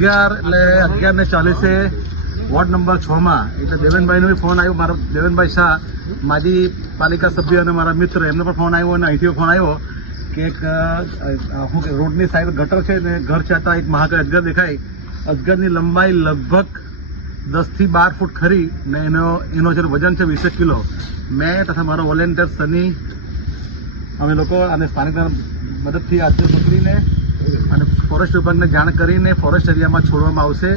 11:40 ward number 6 માં એટલે દેવેનભાઈનો બી phone આવ્યો. મારો દેવેનભાઈ શાહ માજી પાલિકા સભ્ય અને મારા મિત્ર એમનો પણ ફોન આવ્યો અને અહીંથી ફોન આવ્યો કે એક રોડની સાઈડ ગટર છે ને ઘર ચાતા એક મહાકાય અજગર દેખાય. અજગરની લંબાઈ લગભગ 10 થી 12 ફૂટ ખરી ને એનો જે વજન છે 20 કિલો. મેં તથા મારો વોલેન્ટિયર સની અમે લોકો અને સ્થાનિકના મદદથી આજે પકડીને અને ફોરેસ્ટ વિભાગને જાણ કરીને ફોરેસ્ટ એરિયામાં છોડવામાં આવશે.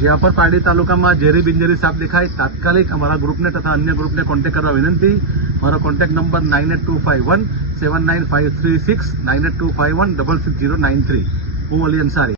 જ્યાં પર પારડી તાલુકામાં ઝેરી બિનઝેરી સાપ દેખાય તાત્કાલિક અમારા ગ્રુપને તથા અન્ય ગ્રુપને કોન્ટેક્ટ કરવા વિનંતી. મારો કોન્ટેક્ટ નંબર 9825179536 9825166093. હું અલી અંસારી.